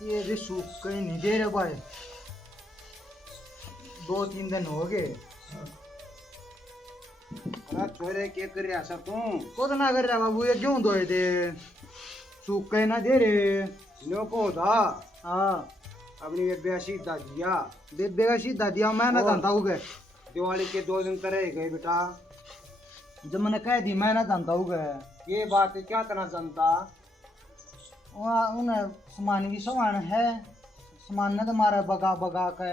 ये भी सूख कहीं नहीं दे रहे भाई, 2-3 दिन हो गए। अरे छोरे क्या कर रहा सब तू? कुछ ना कर रहा बाबू, ये क्यों धोए थे, सूख कहीं ना दे रहे। नो को था हाँ अपनी बेबे सीधा दिया। बेबे का सीधा दिया, मैं ना जानता हूँ गए। दिवाली के 2 दिन तरह गए बेटा। जब मैंने कह दी मैं ना जानता हूँ गए। ये बात है क्या तना जनता? वहाँ उन्हें सामान की सामान है, सामान ने तो मारा बगा बगा के,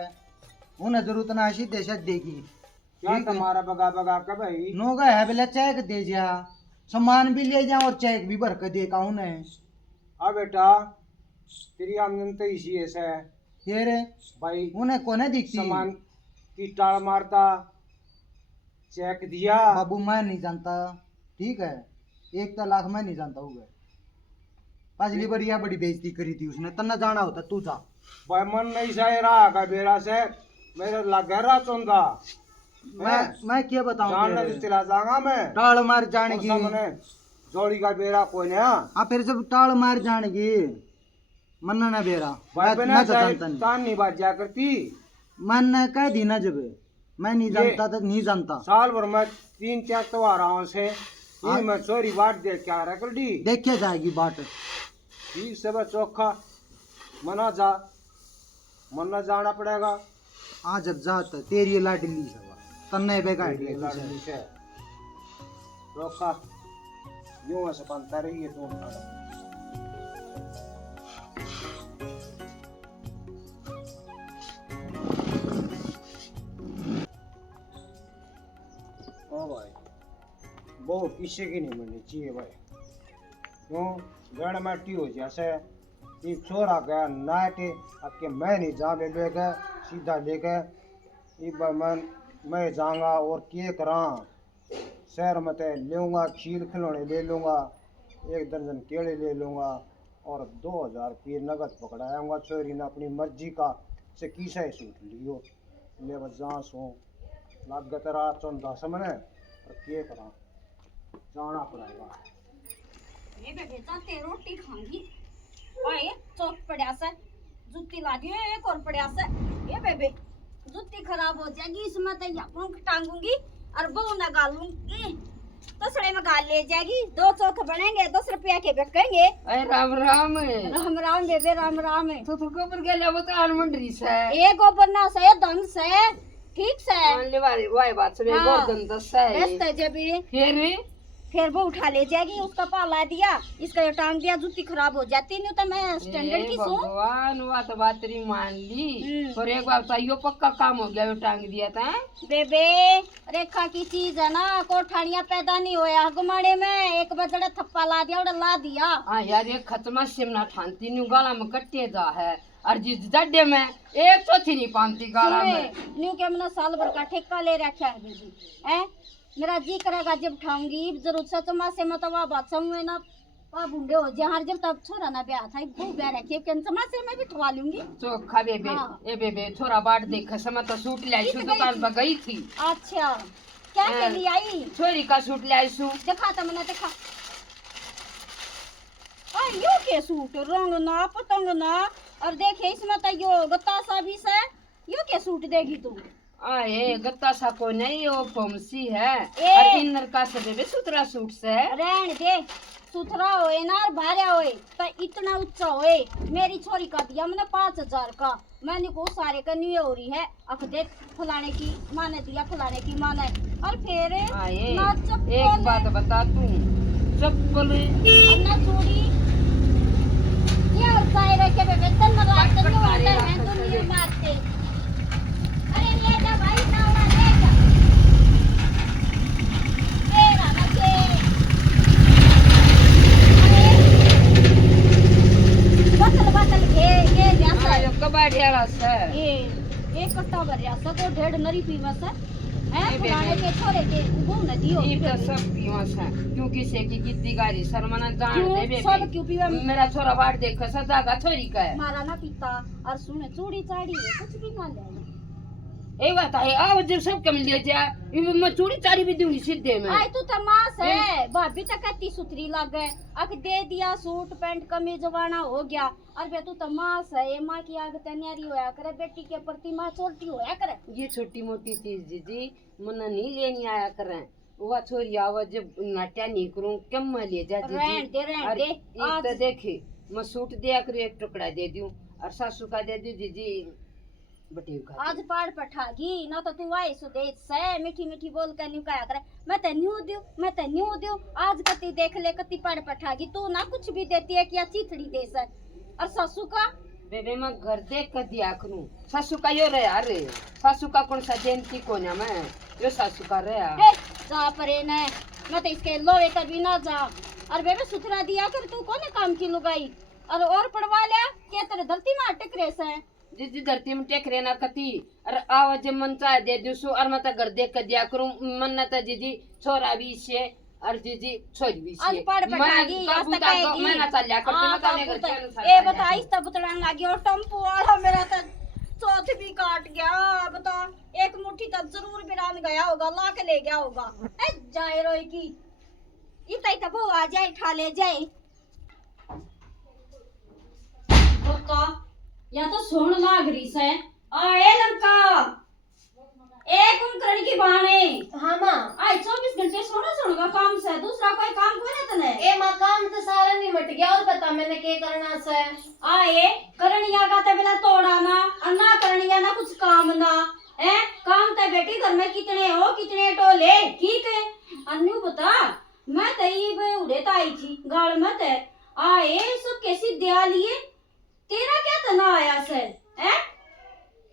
उन्हें जरूरत ना सीधे से देगी। क्या तुम्हारा बगा बगा का भाई? नो गए है बोले चेक दे जा, सामान भी ले जा और चेक भी भर के दे का उन्हें। हाँ बेटा, तेरी आमदन तो इसी है से फिर भाई। उन्हें कोने दिखती सामान की टाल मारता, चेक दिया। बाबू मैं नहीं जानता, ठीक है, 1 लाख मैं नहीं जानता हूँ। पिछली बढ़िया बड़ी बेइज्जती करी थी उसने, तना जाना होता तू जा। भाई मन नहीं सही रहा का बेरा से मेरे लगे रहा चौंधा। मैं क्या बताऊं जानना तेरे? चला जाऊंगा मैं। टाल मार जाने की। मैंने जोड़ी का बेरा कोई नहीं। हाँ फिर जब टाल मार जाने की मन्ना ना बेरा, भाई मैं बिना तो जानता नहीं। तान नहीं बात जा करती। मन कह दी ना जब मैं नहीं जानता तो नहीं जानता। साल भर में 3-4 त्योहार आऊं से ये मैं चोरी बाट देख के आ रहा कर दी। देखिए जाएगी बाट। ठीक सब चोखा मना जा, मना जाना पड़ेगा। आज जब जाता तेरी लाडली सब तन्ने बेगा लड़ने से चोखा यूं ऐसे बनता रही है तो ओ भाई वो किसी की नहीं बननी चाहिए भाई। क्यों गण माटी हो जैसे ये छोरा गया नाटे आपके मैं नहीं जा बेबे का सीधा लेके मैं जाऊंगा और के करा शहर में तो लूँगा, खीर खिलौने ले लूँगा, 1 दर्जन केले ले लूँगा और 2000 रुपये नगद पकड़ाऊंगा। छोरी ने अपनी मर्जी का से किसा ही सूट लियो ले बस जहाँ सो लागत रात 14 समझे और के करा जाना पड़ेगा। ये बेबे जाते रोटी खाऊंगी। ओए चौक पड़ा से जूती ला दियो, एक और पड़ा से। ये बेबे जूती खराब हो जाएगी, इसमें तो यहाँ टांगूंगी और वो ना गालूंगी, दूसरे में गाल ले जाएगी। 2 चौक बनेंगे, 10 रुपया के बिकेंगे। अरे राम राम राम राम बेबे राम राम। तो गोबर गेले वो तो आलमंडरी से ये गोबर ना से दम से ठीक से ले वाई बात से हाँ। गोर्धन दस है बेचते जब फिर वो उठा ले जाएगी, उसका पाला दिया, इसका ये टांग दिया, जूती खराब हो जाती। नहीं तो मैं स्टैंडर्ड की सू भगवान हुआ तो बात तेरी मान ली। और एक बार तो यो पक्का काम हो गया, वो टांग दिया था। बेबे रेखा की चीज है ना, कोठानिया पैदा नहीं होया गुमाड़े में, एक बजड़ा थप्पा ला दिया और ला दिया। हाँ यार ये खत्मा सिमना ठानती न्यू गाला में कट्टे जा है और जिस डड्डे में 1 चौथी नहीं पाती गाला में। न्यू के मैंने साल भर का ठेका ले रखा है बेबी है। मेरा जी करेगा जब उठाऊंगी, जरूर से चमासे में तो वह बात समझे ना पा बूढ़े हो जाए जब तब छोरा ना ब्याह था वो ब्याह रखे के चमासे में भी ठवा लूंगी। चोखा बेबे हाँ। ए बेबे थोड़ा बाट देख समय तो सूट लाई छू दुकान पर गई थी। अच्छा क्या के लिए आई? छोरी का सूट लाई छू। देखा था मैंने, देखा यो के सूट रंग ना पतंग ना, और देखे इसमें तो यो गत्ता भी से, यो के सूट देगी तू? आए गत्ता सा को नहीं, वो फमसी है ए। और इनर का से बेबे सुतरा सूट से रहन दे, सुथरा होए ना और भारा होए तो इतना ऊंचा होए। मेरी छोरी का दिया मैंने 5000 का, मैंने को सारे का नहीं हो रही है। अख देख फलाने की माने दिया, फलाने की माने, और फिर आए ना चप्पल एक बात बता तू, चप्पल और ना चूड़ी, ये और सारे रखे बेबे तन रात को अंदर है दुनिया मारते। अरे ले जा भाई तावड़ा ले जा मेरा बच्चे। अरे बतल ये जैसा आयो कबाड़ी वाला से ये एक कट्टा भर जैसा तो 1.5 नरी पीवा से है ये पुराने के छोरे के वो न दियो। ये तो सब पीवा से क्योंकि से की कितनी गाड़ी शर्मना जान क्यों? दे सब बेबे क्यों पीवा? मेरा छोरा बाट देख सदा का छोरी का है। मारा ना पीता और सुने चूड़ी चाड़ी है कुछ भी ना ले। 1 ए बात है आ जब सब कम ले जा मैं चोरी चारी भी दूंगी सीधे में आई तू तमाश है भाभी तक कहती सुथरी लागे अक दे दिया सूट पैंट कमीज जवाना हो गया और बे तू तमाश है माँ की आग तैयारी होया करे बेटी के प्रति माँ छोटी होया करे ये छोटी मोटी चीज जीजी मना नहीं लेनी आया करें वो छोरी आवाज जब नाट्या नहीं करूं कम में ले जा रहन दे एक तो देखे मैं सूट दिया करूं एक टुकड़ा दे दूं और सासू का दे दूं जीजी बटी का आज पाड़ पठागी ना तो तू आई सुदेश से मीठी मीठी बोल कर न्यू कहा करे मैं ते न्यू दूं आज कति देख ले कति पाड़ पठागी तू ना कुछ भी देती है क्या चीथड़ी दे से और सासू का बेबे मैं घर देख कर दिया करूं सासू का यो रहा अरे सासू का कौन सा जयंती को ना मैं यो सासू का रहा जा परे ने मैं तो इसके लोवे कर भी ना जा और बेबे सुथरा दिया कर तू कोने काम की लुगाई और पड़वा लिया के तेरे धरती में अटक रहे से जिस धरती में टेक रहना कती और आवाज मन चाहे दे दूसो और मैं तो घर देख कर दिया करूं मन न तो जीजी छोरा भी से और जीजी छोरी भी से आज पाड़ पठागी आज तक आएगी मैं ना चल जा करती मैं तो घर के अनुसार ए बता इस तब बतड़न लगी और टम्पू वाला मेरा तो चौथ भी काट गया बता एक मुट्ठी तक जरूर बिरान गया होगा ला के ले गया होगा ए जाए रोई की इतई तब वो आ जाए ठा ले जाए बता या तो सोन लाग रही से आए लंका एक कुंकरण की बाणे हाँ माँ आई 24 घंटे सोना का काम से दूसरा कोई काम कोई नहीं तने ए माँ काम तो सारा निमट गया और बता मैंने क्या करना से आए करनिया का ते बेला तोड़ा ना और ना करनिया ना कुछ काम ना है काम ते बेटी घर में कितने हो कितने टोले ठीक है अन्नू बता मैं तई बे उड़े आई थी गाल में ते आए सब कैसी दिया लिए तेरा क्या तना आया से हैं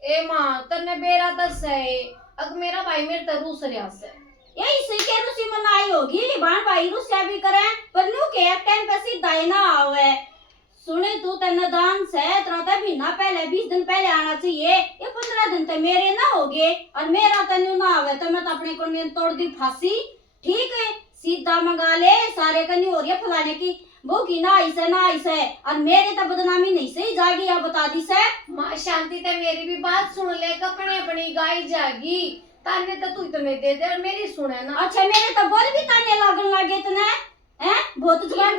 ए माँ तन्ने बेरा दस है अग मेरा भाई मेरे तरु सरिया से यही सी के रुसी मनाई होगी बाण भाई रुसिया भी करे पर न्यू के एक टाइम पे सीधा ही ना आवे सुने तू तन्ने दान से तरह भी ना पहले 20 दिन पहले आना चाहिए ये 15 दिन तो मेरे ना होगे और मेरा तन्नू ना आवे तो मैं तो अपने को नींद तोड़ दी फांसी ठीक है सीधा मंगा ले सारे कन्नी हो रही है फलाने की वो की ना ऐसे और मेरे तो बदनामी नहीं सही जागी या बता दी से माँ शांति ते मेरी भी बात सुन ले कपड़े अपनी गाय जागी ताने तो तू इतने दे दे और मेरी सुने ना अच्छा मेरे तो बोल भी ताने लागन लागे तने हैं बहुत जुबान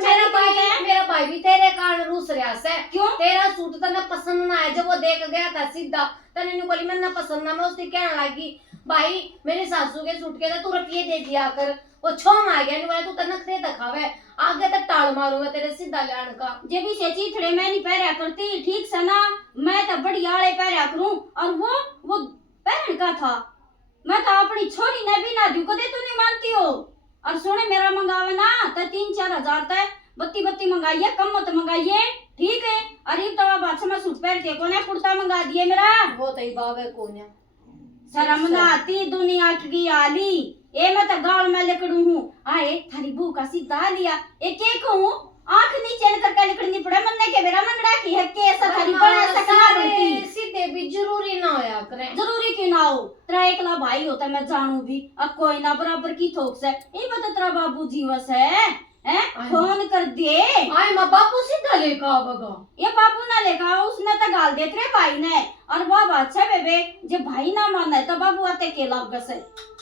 मेरा भाई भी तेरे कारण रूस रहा से क्यों तेरा सूट तने पसंद ना आया जब वो देख गया था सीधा तने नु बोली मैं ना पसंद ना मैं उससे कहने लगी भाई मेरे सासू के सूट के तू रुपये दे दिया कर वो छोम आ गया नहीं बोला तू तनक से दिखावे आगे तक टाल मारूंगा तेरे सीधा लान का जे भी से चीथड़े मैं नहीं पहरा करती ठीक से ना मैं तो बढ़िया वाले पहरा करूं और वो पहन का था मैं तो अपनी छोरी ने भी ना दूं कदे तू नहीं मानती हो और सुने मेरा मंगावे ना तो 3-4 हजार तक बत्ती मंगाइए कम मत मंगाइए ठीक है अरे तो अब अच्छा मैं सूट पहन के कोने कुर्ता मंगा दिए मेरा वो तई बावे कोन्या शर्म ना आती दुनिया की आली ए मैं तो गाँव में लिखड़ू हूँ आए थारी बू का सीधा लिया एक एक हूँ आंख नीचे करके लिखनी पड़े मन के मेरा मंगड़ा की है के ऐसा थारी बड़ा सकना बनती सीधे भी जरूरी ना होया करे जरूरी क्यों ना हो तेरा एकला भाई होता मैं जानू भी अब कोई ना बराबर की थोक से ये बता तेरा बाबू जीवस है फोन कर दे आए माँ बापू सीधा लेका आवेगा ये बाबू ना लेका उसने तो गाल देते रे भाई ने और वो बात है बेबे जब भाई ना माना है तो बाबू आते के लाग से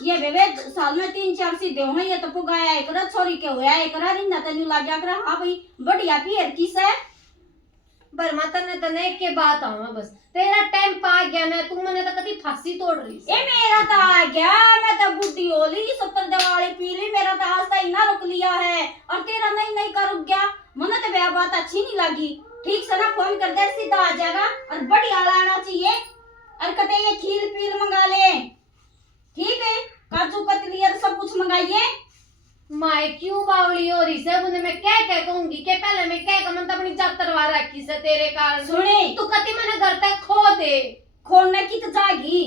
ये बेबे साल में 3-4 सीधे हो ये तो पुगाया एक छोरी के होया एक रिन्ना तन्यू लाग गया कर हां भाई बढ़िया पियर किस है बरमा तने तने के बात आवा बस तेरा टाइम पा गया ना तू मने तो कदी फांसी तोड़ रही ए मेरा तो आ गया मैं तो बुद्धि होली 70 दिवाली पी ली मेरा तो आज तक ना रुक लिया है और तेरा नहीं का रुक गया मने तो वह बात अच्छी नहीं लगी ठीक से ना फोन कर दे सीधा आ जाएगा और बढ़िया लाना चाहिए और कहते ये खील पील मंगा ले ठीक है काजू कतली और सब कुछ मंगाइए माए क्यों बावली हो रही से उन्हें मैं क्या क्या कहूंगी के पहले मैं क्या कमन तो अपनी जात तरवा रखी से तेरे कारण सुने तू कति मैंने घर तक खो दे खोने की तो जागी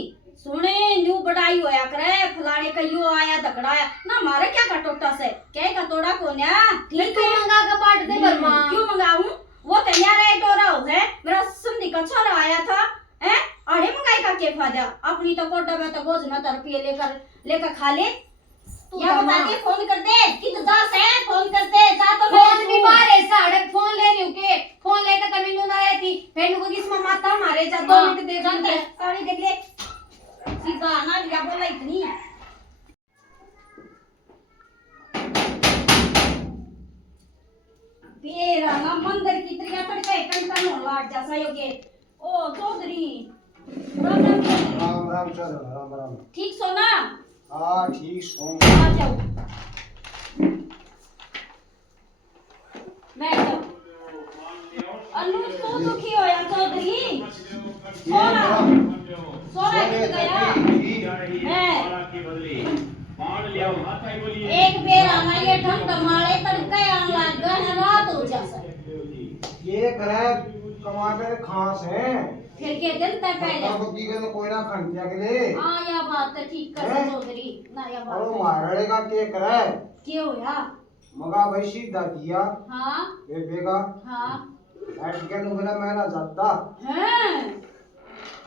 सुने न्यू बड़ाई होया करे फलाने का यू आया दकड़ाया ना मारे क्या कटोटा से क्या कटोड़ा कोन्या ठीक तू है मंगा के बांट दे बरमा क्यों मंगाऊं वो तैयार है टोरा है मेरा संधि का छोरा आया था हैं अरे मंगाई का के फायदा अपनी तो कोटा में तो बोझ न तरपिए लेकर खा ले या बता दे फोन कर दे कित दास है फोन करते जा तो फोन भी मारे साड़े फोन ले रही हूं के फोन लेकर कमी नु ना रहती फेन को किस माता मारे जा 2 मिनट देख ले साड़ी देख ले ना मंदिर की त्रिया तड़के टन होने लाग जैसा योगे ओ चौधरी राम राम चौधरी। राम राम चलो राम राम। ठीक सो ना? हाँ ठीक सुन। आ जाओ बैठ जाओ। अनुज तो दुखी हो या चौधरी सोना सोना कित गया है एक बेर आना ये ठंड मारे तड़के आन लग गए रात हो जासा ये करे कमाकर खास है फिर के दिन तक पहले बग्गी के तो कोई ना खंतिया के लिए हाँ या बात है ठीक कर हैं? चौधरी ना या और बात है मारड़े का के करे क्यों या मगा भाई सीधा दिया हाँ बेबेगा हाँ बैठ के नु बिना मैं ना जाता हैं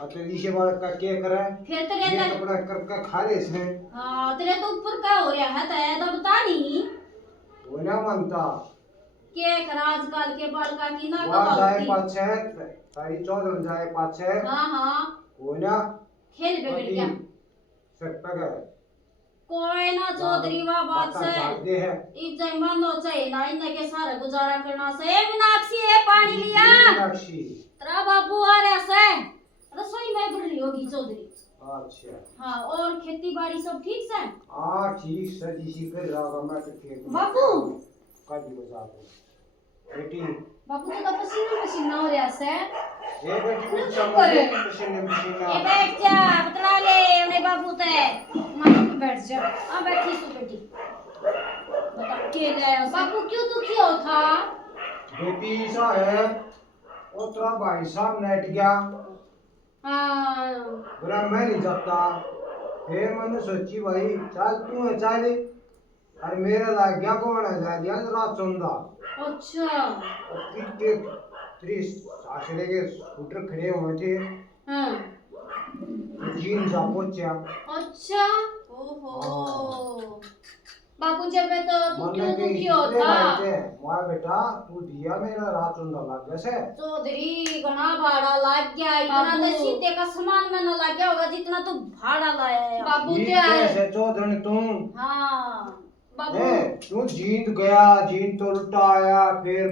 अतली से बात का के करे फिर तेरे ये तक कपड़ा कर का खा ले इसने हाँ तेरे तो ऊपर का हो रहा है तो बता नहीं वो ना मानता के कर आजकल के बालका की ना वहाँ जाए कमाती पाछे तारी चौधर जाए पाछे हाँ हाँ वो ना खेल बिगड़ गया सर पे गए कोई ना चौधरी वाह बात माता से भाग दे है इस जमान नो चाहिए ना इनके के सारा गुजारा करना से ए मीनाक्षी ए पानी लिया मीनाक्षी तेरा बाबू आ रहा से रसोई में बढ़ रही होगी चौधरी अच्छा हाँ और खेती बाड़ी सब ठीक से हाँ ठीक सजी सी कर रहा मैं तो खेत में बाबू कभी बजा दो बेटी बाबू तो पसीना पसीना हो रहा से ये बेटी कुछ चुप समझ करे। पसीने ए पसीना बैठ जा बतला ले अपने बाबू ते मां पे बैठ जा। आ बैठी तू बेटी बता के गया बाबू क्यों दुखी हो था? बेटी सा है वो तेरा भाई साहब नेट गया हाँ बोला मैं नहीं जाता फिर मैंने सोची भाई चल तू है चल अरे मेरा लाग गया कौन है जा दिया रात सुंदा अच्छा और फिर के 30 आशरे के स्कूटर खड़े हुए थे हाँ जीन सा पहुंचा अच्छा ओहो बाबू जब मैं तो तू मन क्यों के दुखी हो इतने था? भाई थे मां बेटा तू दिया मेरा रात सुंदा लग जैसे चौधरी घना भाड़ा लग गया इतना तो बाबू। सीधे का सामान में न लग गया होगा जितना तू भाड़ा लाया है बाबू जीत क्या है? कैसे चौधरी तुम हाँ बाबू है तू जीत गया जीत तो उल्टा आया फिर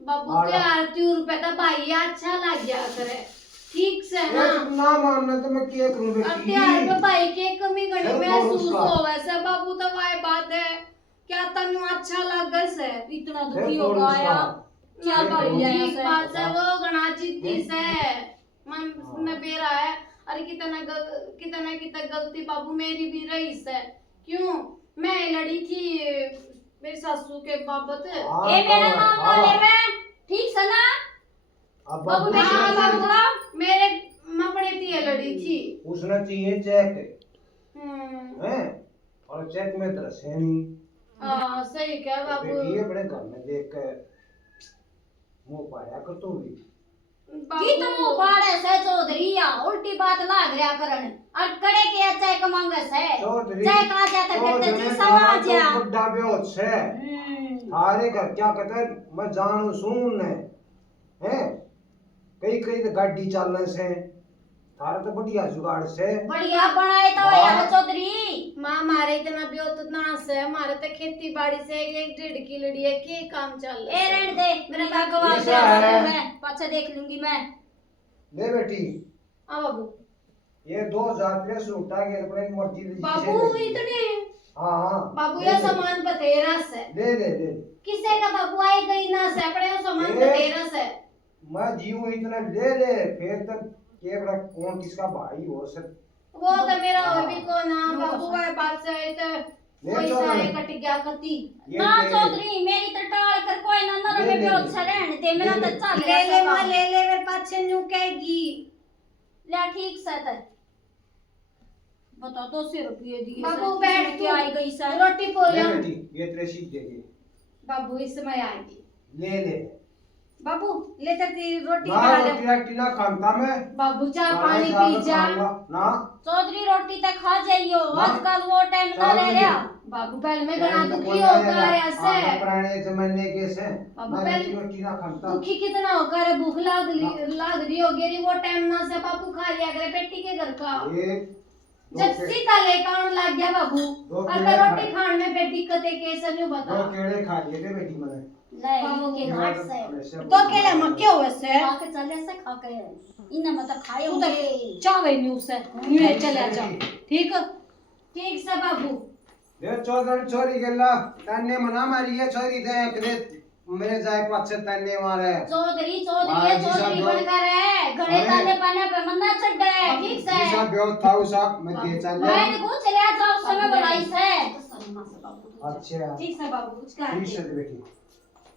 बाबू भाड़ा। क्या आरती रुपए का भाई अच्छा लग गया करे ठीक से ये ना तुम ना मानना तो मैं क्या करूं बेटी अत्यार पे भाई के कमी घड़ी चल महसूस उसका। हो वैसे बाबू तो वाई बात है क्या तनु अच्छा लगे से इतना फिर दुखी बोल हो उसका। गया क्या फिर कर बोल लिया ठीक ऐसे? बात है वो गणा जिद्दी हैं? से मन में बेरा है अरे कितना कितना गलती बाबू मेरी भी रही से क्यों मैं लड़ी थी मेरी सासू के बाबत हाँ, ए मेरा तो, नाम हाँ। बोले मैं ठीक से ना अब बाबू बाबू मैं हाँ, नाम उसने- बाबू मेरे मपड़े थी लड़ी थी उसने चाहिए चेक हम्म हैं और चेक में तरस है नहीं हाँ सही क्या बाबू बेटी अपने घर में देख के मुंह पाया कर तू भी की तुम पाड़े से चौधरी या उल्टी बात लाग रहा करन और कड़े के चाय कमांगे से चौधरी चाय कहा जाता कहते जी समाज तो या बुड्ढा बेहोश है थारे घर क्या कहते हैं मैं जानू सुन हैं कई कई तो गाड़ी चलने से थारा तो बढ़िया जुगाड़ से बढ़िया बनाए तो वाह। यार चौधरी माँ मारे इतना भी तो नाश है हमारे तो खेती बाड़ी से 1-1.5 की लड़ी है के काम चल ए रेंट दे मेरा भगवान ऐसा है। मैं पाछे देख लूंगी मैं ले बेटी हाँ बाबू ये 2000 रुपये सूटा के अपने मर्जी से बाबू ले। इतने हाँ हाँ बाबू ले ये ले। सामान बतेरा से ले ले ले किसे का बाबू आई गई ना से अपने वो सामान ए। बतेरा से मैं जीव इतना ले ले फिर तक के बड़ा कौन किसका भाई हो सक वो तो मेरा हाँ। हो भी को ना बाबू का बात से आई तो ले कोई चलो सा ना। कट गया कती ये ना ले ले। चौधरी मेरी तो टाल कर कोई ना नर ले में ले भी ले। अच्छा रहने दे मेरा ले तो ले। चल ले ले रहा मां ले ले मेरे पाछे न्यू कहेगी ले ठीक से ते बता 200 रुपये दिए बाबू सर, बैठ इसमें तू। क्या आई गई सर रोटी ले पोला बेटी ये तेरे सीख देगी बाबू इस समय आएगी ले ले बाबू ले तेरी रोटी ना बना ले रोटी राटी ना खाता मैं बाबू चाय गाना पानी गा पी के जा खाऊंगा। ना चौधरी रोटी तक खा जाइयो ना। आजकल वो टाइम ना चार रह बजे। रहा बाबू पहले में टाइम गना तो दुखी कोई होकर आएगा। ऐसे आगे पुराने जमाने के से बाबू मैं पहले- रोटी ना खाता दुखी कितना होकर भूख लाग रही होगी वो टाइम ना से बाबू खा लिया करे पेटी के घर का एक दो जब के- सीता लेकर आने लग गया बाबू दो और केले रोटी खाए। खाने में बेटी कते कैसे नहीं दो बता केले खा लिए थे बेटी मैंने ले इनको के घाट से तो केले मक्के हुए से खा के चले से खा के इन्हें मतलब खाए होंगे चावे न्यू से न्यू चले जाओ ठीक ठीक से बाबू ये चौधरी छोरी गेला तन्ने मना मारी ये छोरी दे कदे मेरे जाए पाछे तन्ने मारे चौधरी चौधरी चौधरी बनकर है घरे ताले पाने पे मन्ना चढ़ है ठीक से जिसा ब्यो था उसा मैं दे चल मैं को चले जाओ समय बुलाई से अच्छा ठीक से बाबू कुछ कर ठीक है बेटी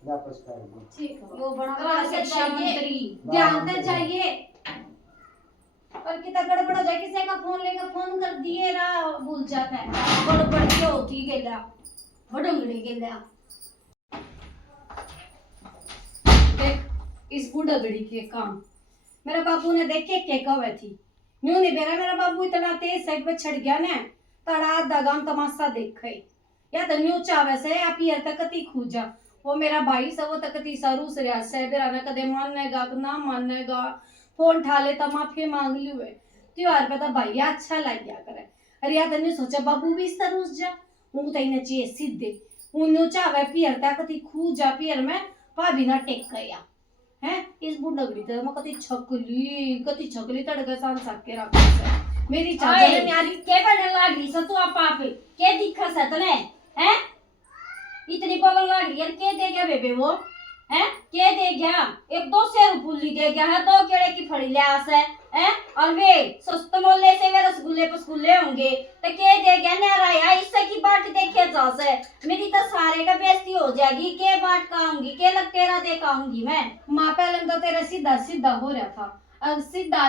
वापस कर ठीक है यो बड़ा करा के से मंत्री ध्यान से चाहिए और कितना गड़बड़ हो जाए किसी का फोन लेकर फोन कर दिए ना भूल जाता है गड़बड़ के होती गेला बडंगड़ी गेला देख इस बुढ़गड़ी के काम मेरे बाबू ने देखे के कवे थी न्यू नहीं बेरा मेरा बाबू इतना तेज साइड पे छड़ गया ने तड़ा दगाम तमाशा देखे या तो न्यू चावे से या पियर तक कती खूजा वो मेरा भाई से वो तकती सरू से रिया से बेरा ना कदे मानेगा ना मानेगा फोन ठा ले तो माफी मांग ली हुए त्योहार पे तो भैया अच्छा लग गया करे अरे या तो न्यू सोचा बाबू भी इस तरह उस जा वो तो इन्हें चाहिए सीधे उन्हें चावे पियर तक कती खूजा पियर में भाभी ना टेक गया हैं इस बुढ़गड़ी तो मैं कती छकली तड़के सान सके रख मेरी चादर न्यारी के बने लागी स तू आपा पे के दिखा से तने हैं इतनी बोलन लागी यार के दे गया बेबे वो हैं के दे गया एक 200 रुपये दे गया है 2 केले की फड़ी ले आसे हैं और वे सस्ते मोले से वे रसगुल्ले पसगुल्ले होंगे तो के दे गया ना या इससे की बाट देखे जा से मेरी तो सारे का बेइज्जती हो जाएगी के बाट काऊंगी के लग तेरा दे काऊंगी मैं माँ पहले तो तेरा सीधा सीधा हो रहा था अब सीधा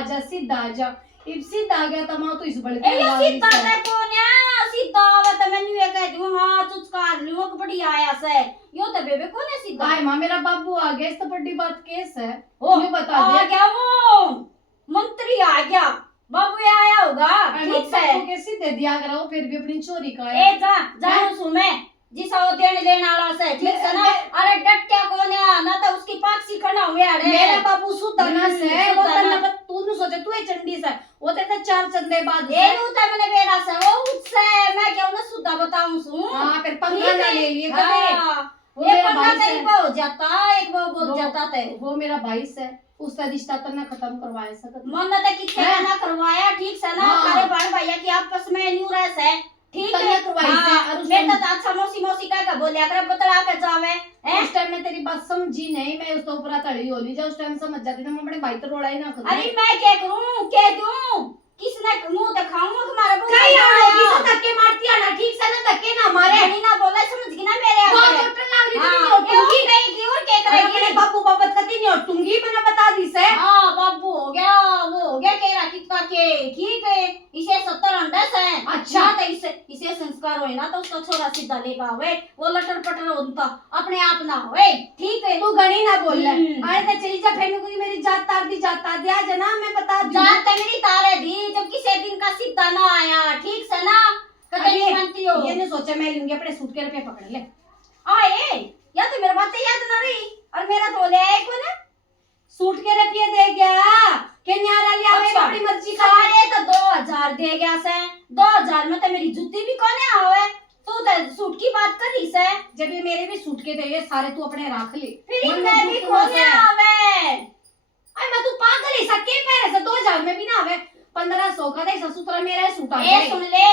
आजा इब सीधा आ गया तो माँ तो इस बड़े ए ये सीधा है कौन है सीधा आवत मैंने ये कह दूं हां चुचकार लियो के बड़ी आया से यो तो बेबे कौन है सीधा हाय माँ मेरा बाबू आ गया इस तो बड़ी बात केस है ओ मैं बता आ दिया गया वो मंत्री आ गया बाबू ये आया होगा ठीक से के सीधे दिया करा वो फिर भी अपनी चोरी का ए जा जाऊं सु मैं जिसा वो देने लेने वाला से ठीक से ना अरे डट क्या कौन है ना तो उसकी पाक्षी खड़ा हुए अरे मेरा बाबू सुदाना से वो सुदाना। तन्ना तू न सोचे तू ये चंडी से वो तेरे 4 चंदे बाद ये नु तो मैंने बेरा से वो उससे मैं क्यों ना सुधा बताऊं सु हां फिर पंगा ना ले लिए कदे हाँ, वो ये मेरा पंगा भाई कहीं से पे हो जाता एक वो बोल जाता थे वो मेरा भाई से उसका रिश्ता तो ना खत्म करवाया सकत मन ने किथे हैं? ना करवाया ठीक से ना हाँ। सारे बहन भैया की आपस में न्यू रस है ठीक तन्ने है करवाई से, हाँ, और उस मैं टाइम- तो अच्छा मौसी का बोलिया कर बतला के जावे हैं उस टाइम में तेरी बात समझी नहीं मैं उस तो ऊपर तड़ी होली जब उस टाइम समझ जाती ना मैं अपने भाई तो रोड़ा ही ना करूं अरे मैं क्या करूं कह दूं किसने मुंह दिखाऊं तुम्हारे मुंह कहीं आओगी तो धक्के मारती है ना ठीक से ना धक्के ना मारे नहीं ना बोला समझ गई ना मेरे वो आगे चोट लग रही हाँ, थी ये उठूंगी उठ रहेगी और क्या अपने करेगी बाबू बाबत कती नहीं उठूंगी मैंने बता दी से हाँ बाबू हो गया वो हो गया कह रहा कितना के ठीक है इसे 70 अंडस है अच्छा। तो इसे संस्कार होए ना तो उसका छोरा सीधा लेगा होए वो लटर पटर होता अपने आप ना होए ठीक है तू गणी ना बोल ले हम्म। अरे तो चली जा फेंकने को मेरी जात तार दी आ जना मैं बता दूं जात तो मेरी तारे दी जब किसी दिन का सीधा ना आया ठीक से ना कदे नहीं मानती हो ये नहीं सोचा मैं लूंगी अपने सूट के रुपए पकड़ ले आए या तो मेरी बातें याद ना रही और मेरा तो ले आए कौन है सूट के रुपये दे गया के न्यारा लिया अच्छा। अपनी मर्जी का सारे तो 2000 दे गया से 2000 में तो मेरी जूती भी कौन है आवे तू तो सूट की बात कर रही से जब ये मेरे भी सूट के थे ये सारे तू अपने रख ले फिर मन मैं में भी जूत कौन मत है है। आवे अरे मैं तू पागल है सके मेरे से 2000 में भी ना आवे 1500 का दे ससुतरा मेरा सूट आ ए गया सुन ले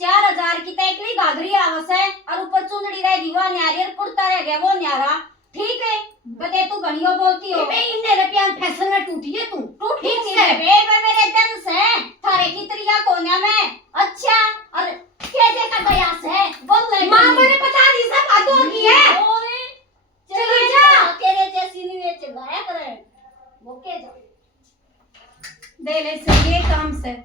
4000 की तैकली घाघरी आवस है और ऊपर चुंदड़ी रहेगी वो न्यारी और कुर्ता रह गया वो न्यारा ठीक है बते तू घणियो बोलती हो ये बे इन्ने रुपया फैशन में टूटी है तू टूट ठीक ठीक है। है बे मेरे जन से थारे की त्रिया कोन्या में अच्छा और कैसे का गया से बोल ले मां मैंने बता दी सब बातों की है चली जा तेरे जैसी नहीं वे चिल्लाया करे बोके जा दे ले से ये काम से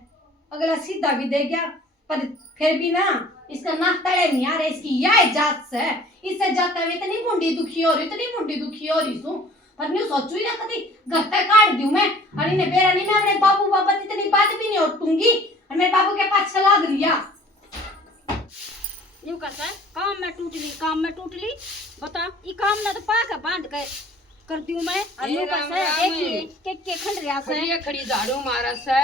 अगला सीधा भी दे गया पर फिर भी ना इसका नाक तड़े नहीं आ रहा इसकी यह जात से इससे जाता है इतनी मुंडी दुखी हो रही सू पर मैं सोचू ही ना कभी घर तक काट दूं मैं और इन्हें बेरा नहीं मैं अपने बाबू बाबत इतनी बात भी नहीं उठूंगी और मेरे बाबू के पास चला दिया यूं करता है काम में टूट ली बता ई काम ना तो पाका बांध कर दूं मैं और यूं राम करता राम। है देखिए के खंड रिया से खड़ी खड़ी झाड़ू मारा से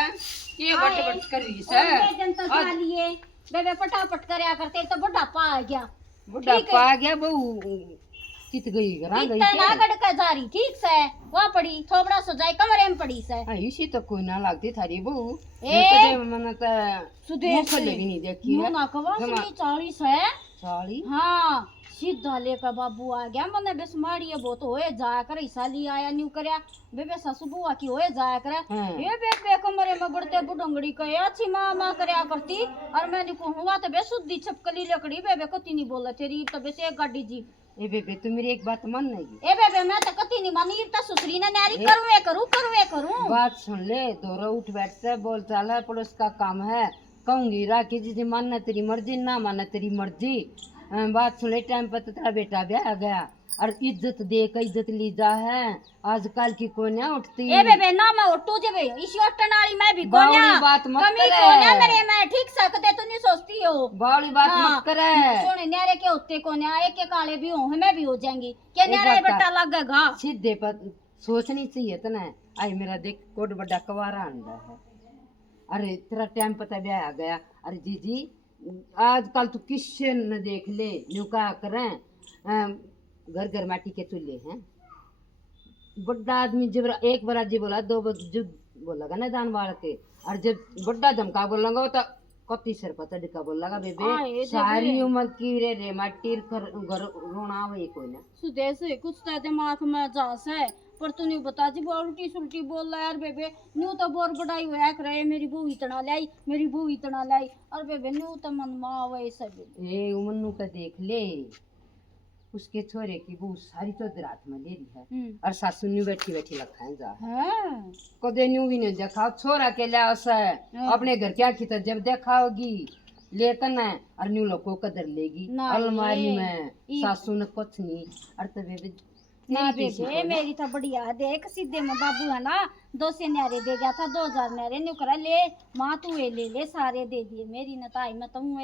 ये बट बट कर रही से और जनता जा लिए बेबे पटापट करया करते तो बुढ़ापा आ गया बुढ़ापा आ गया बहू कित गई घरा गई कितना नागड़ का जारी ठीक से वहाँ पड़ी थोबड़ा सजाई कमरे में पड़ी से इसी तो कोई ना लगती थारी बहू ए, मन तो सुदेश भी नहीं देखी है ना कवा जमा- 40 है साड़ी हाँ सीधा लेकर बाबू आ गया मने बेस मारिए वो तो होए जाया करे साली आया न्यू करया बेबे सासू बुआ की होए जाया करे हाँ। ये बेबे कमरे में बढ़ते बुडंगड़ी के अच्छी माँ करया करती और मैंने को हुआ तो बे सुद्दी छपकली लकड़ी बेबे कती नहीं बोला तेरी तो बेस एक गाड़ी जी ए बेबे तू मेरी एक बात मान नहीं ए बेबे मैं तो कती नहीं मानी तो सुसरी ने न्यारी करूँ बात सुन ले दोरो उठ बैठ से बोल चाल है पड़ोस का काम है कहूंगी राखी जी मानना तेरी मर्जी ना मानना तेरी मर्जी बात सुन ले टाइम पर तो तेरा बेटा ब्याह गया और इज्जत दे के इज्जत ली जा है आजकल की कोन्या उठती ए बेबे ना मैं उठू जे बे इसी अट्टन वाली मैं भी बावली कोन्या बात मत कमी करे। कोन्या मेरे मैं ठीक सकते तू नहीं सोचती हो बावली बात हाँ। मत करे सुन न्यारे के होते कोन्या एक के काले भी हो मैं भी हो जाएंगी क्या एक न्यारे बात बेटा लगेगा सीधे पर सोचनी चाहिए तो ना आई मेरा देख कोट बड़ा कवारा अंडा है अरे तेरा टाइम पता ब्याह आ गया अरे जीजी आजकल तो किससे न देख ले यूं क्या करें घर घर माटी के चूल्हे हैं बड़ा आदमी जब एक बार जी बोला दो बार जो बोलेगा ना जान वाल के और जब बड़ा धमका बोलेगा तो कति सर पता डिका बोलेगा हाँ, ये बेबे तो सारी है। उम्र की रे माटी घर रोना हुई कोई ना सुदेश कुछ तो दिमाग में जा से पर तू नहीं बता जी वो उल्टी सुल्टी बोल रहा यार बेबे न्यू तो बोर बढ़ाई हुआ करे मेरी बहू इतना लाई मेरी बहू इतना लाई और बेबे न्यू तो मन माँ वैसे ए उमन्नू का देख ले उसके छोरे की बहू सारी तो रात में ले रही है और सासू न्यू बैठी बैठी लखा है जा हाँ कदे न्यू भी नहीं देखा छोरा के लिया उसे अपने घर क्या की तो जब देखा होगी लेकर ना और न्यू लोग को कदर लेगी ना अलमारी ये- में सासू ने कुछ नहीं और तो बेबे ना बेबे मेरी तो बढ़िया देख सीधे में बाबू है ना 200 न्यारे दे गया था 2000 न्यारे न्यू करा ले माँ तू ये ले सारे दे दिए मेरी न ताई में तुम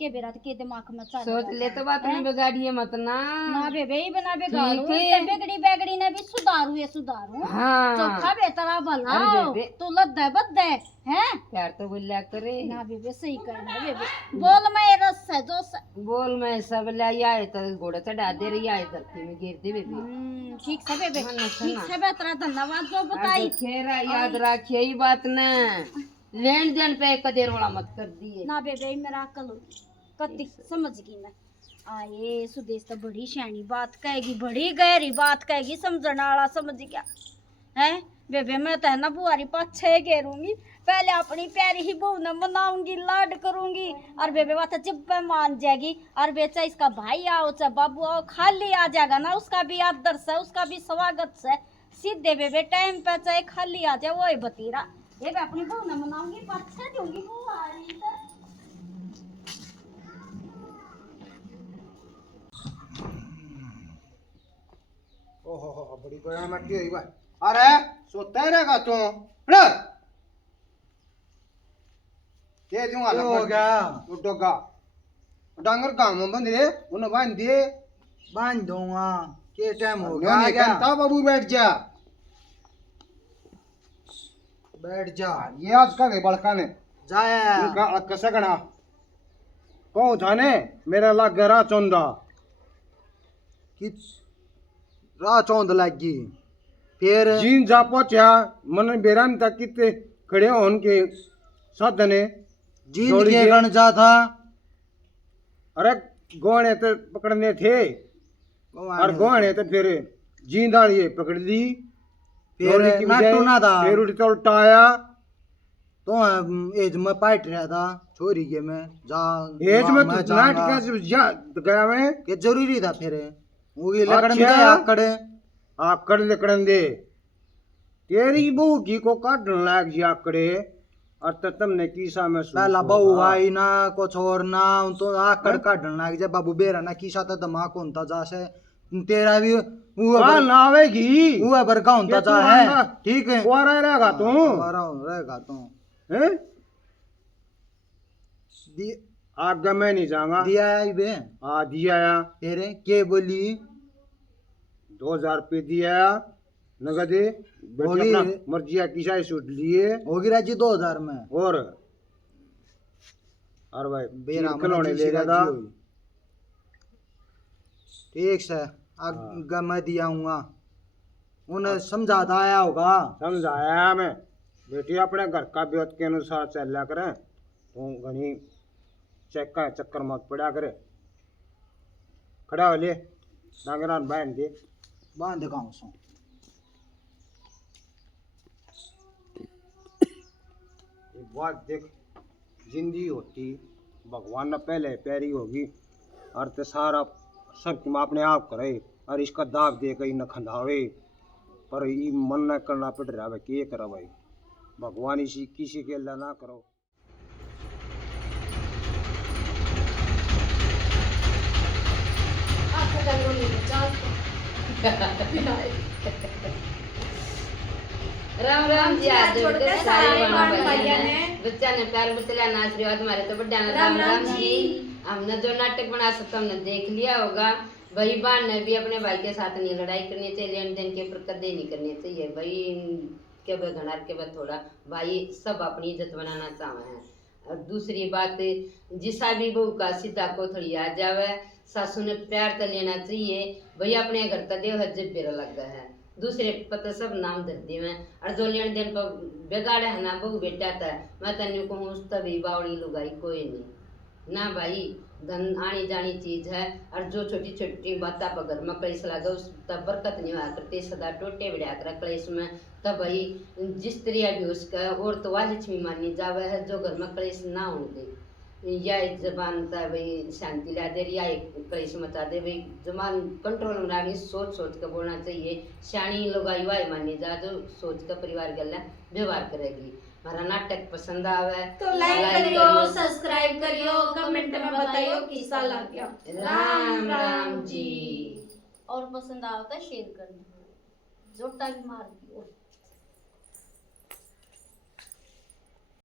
के बेरा के दिमाग में चल सोच ले तो बात नहीं बिगाड़िए मत ना ना बेबे ही बना बेगाड़ू ठीक है। बेगड़ी बेगड़ी ने भी सुधारू ये सुधारू हाँ चोखा बेतरा भला अरे बेबे। तू लद्दे बद्दे हैं प्यार तो बोलिया करे ना बेबे सही करना बेबे बोल मैं रस है जो बोल मैं सब ले आए तो घोड़ा चढ़ा दे रही आए धरती में गिर दे बेबी ठीक है बेबे हाँ ना, ठीक सुना। है बेतरा धन्यवाद जो बताई खेरा याद रखिए ये बात न लेन देन पे कदे रोड़ा मत कर दिए ना बेबे मेरा अकल होगी कति समझ गई मैं आए सुदेश तो बड़ी शानी बात कहेगी बड़ी गहरी बात कहेगी समझने वाला समझ गया है बेबे मैं तो है ना बुआरी पाछे घेरूंगी पहले अपनी प्यारी ही बहू ने मनाऊंगी लाड करूंगी और बेबे बात जब पे मान जाएगी और बेचा इसका भाई आओ चाहे बाबू आओ खाली आ जाएगा ना उसका भी आदर से उसका भी स्वागत से सीधे बेबे टाइम पे चाहे खाली आ जाए वही बतीरा ये मैं अपनी बहू ने मनाऊंगी पाछे दूंगी बुआरी से ओहो बड़ी बड़ा मट्टी हुई भाई अरे सोता ही रहेगा तू ना ये दूंगा क्या हो गया उठोगा डांगर काम बंद रे उन्हें बांध दिए बांध दूंगा के टाइम हो नहीं गया क्या करता बाबू बैठ जा बैठ जा ये आज का गए बड़का ने जाया उनका कैसा गना कौन थाने मेरा लाग गरा चौंदा कि राह चौंध लगी फिर जीन जा पहुंचा मन बेरान तक कितने खड़े होन के साधने जींद दौड़ी के के- गण जा था अरे गोने तो पकड़ने थे और गोने तो फिर जींद आलिए पकड़ ली फिर दौड़ी की बजाय नाटू ना था फिर उल्टा उल्टाया तो एज में पाइट रहा था छोरी के में जा एज में मैं तो नाट जाऊंगा। कैसे जा गया मैं ये जरूरी था फिर वो ये लकड़ में अच्छा। आकड़ आकड़ लकड़न दे तेरी बहू की को काटने लायक जी आकड़े और तो तुमने किसा में पहला बहू आई ना कुछ और ना उन तो आकड़ काटने लग जा बाबू बेरा ना किसा तो दिमाग होता जा से तेरा भी कहाँ लावेगी हुआ बर का होता ये जा तू है आना। ठीक है कुआरा रहेगा तू रहेगा तो हैं? दि- आगे मैं नहीं जाऊंगा दिया आई बे हाँ दिया या फिर के बोली 2000 रुपये दिया नगद होगी। मर्जिया किसा सूट लिए होगी राजी 2000 में और भाई बेरा खिलौने मना ले रहा था ठीक से आगे मैं दिया हूँ उन्हें समझाता आया होगा। समझाया मैं बेटी अपने घर का ब्योत के अनुसार चल करे, तू घनी चेक का चक्कर मत पड़ा करे। खड़ा हो ले डांगरान बहन दे बांध गाँव सो ये बात देख, जिंदगी होती भगवान ने पहले प्यारी होगी और ते सारा सब तुम अपने आप करे और इसका दाग दे कहीं न खंधावे, पर ये मन न करना पड़ रहा है कि ये करा भाई, भगवान इसी किसी के अल्लाह ना करो। राम राम जी। आज छोड़ के सारे बाण भैया ने बच्चा ने प्यार बचला ना आशीर्वाद मारे तो बड्डा ने राम राम जी। हमने जो नाटक बना सकता हमने देख लिया होगा भाई। बहन ने भी अपने भाई के साथ नहीं लड़ाई करनी चाहिए, लेन देन के ऊपर कदे नहीं करनी चाहिए भाई। के घनार के बाद थोड़ा भाई सब अपनी इज्जत बनाना चाहे हैं। और दूसरी बात, जिसा भी बहू का सीता को थोड़ी आ जावे, सासू ने प्यार तो लेना चाहिए भाई। अपने घर का देव जब बेरा लग है, दूसरे पता सब नाम धरती में और जो लेन देन पर बेगाड़े है ना बहू बेटा था, मैं तन्यू कहूँ तभी बावड़ी लुगाई कोई नहीं ना भाई। धन आनी जानी चीज है और जो छोटी छोटी बातें पर घर में कलेश लगा उस तब बरकत नहीं हुआ करती, सदा टोटे बढ़िया कर कलेश में। तब भाई जिस तरह भी उसका और तो लक्ष्मी मानी जावे है, जो घर में कलेश ना होने दे, या एक जबान था भाई शांति ला दे, या एक कलेश मचा दे भाई। जबान कंट्रोल में रखनी, सोच सोच कर बोलना चाहिए। शानी लोग युवा मानी जा जो सोच कर परिवार के व्यवहार करेगी। हमारा नाटक पसंद आवे तो लाइक करियो, सब्सक्राइब करियो, कमेंट में बताइयो कैसा लगा। राम राम जी। और पसंद आवता शेयर करना, जोटा भी मार दियो।